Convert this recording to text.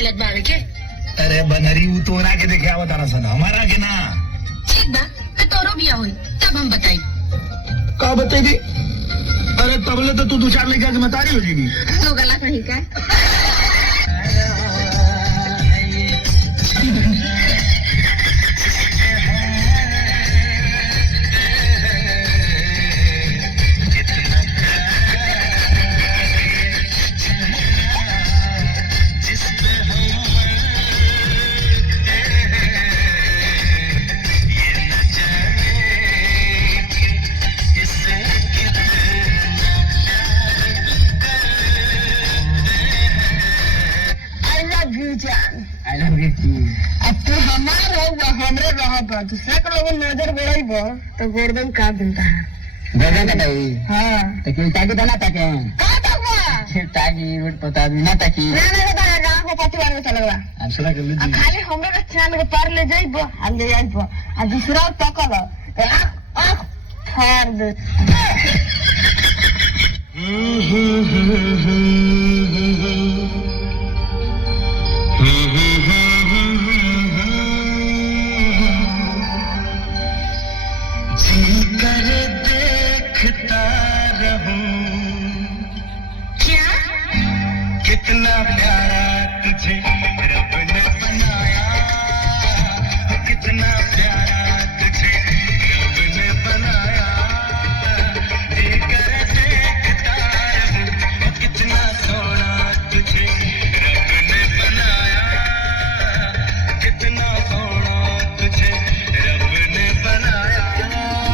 मिलत बावे के। अरे बनरी उ तोरा के देखे आवत तारा सन हमारा के ना। ठीक बा तो तोरो बिया होई तब हम बताई। का बताई? अरे तबले तो तू दो चार लेके मतारी हो जाएगी। तो गला कहीं का I love you too. अब तू हमार हो हमरे रह बा दूसरा के लोग नजर गड़ई बा तो गर्दन काट देता है। गर्दन कटाई? हां तो क्यों ताकि तो ना ताके? का तक फिर ताकि उठ पता भी ना ताकि। ना ना गांव को पतिवार में चलवा। आंसरा कर लीजिए। खाली हमरे के चांद के पार ले जाइबो आ ले आइबो आ दूसरा तकल आंख फाड़ दे। कर देखता रहूं क्या कितना प्यारा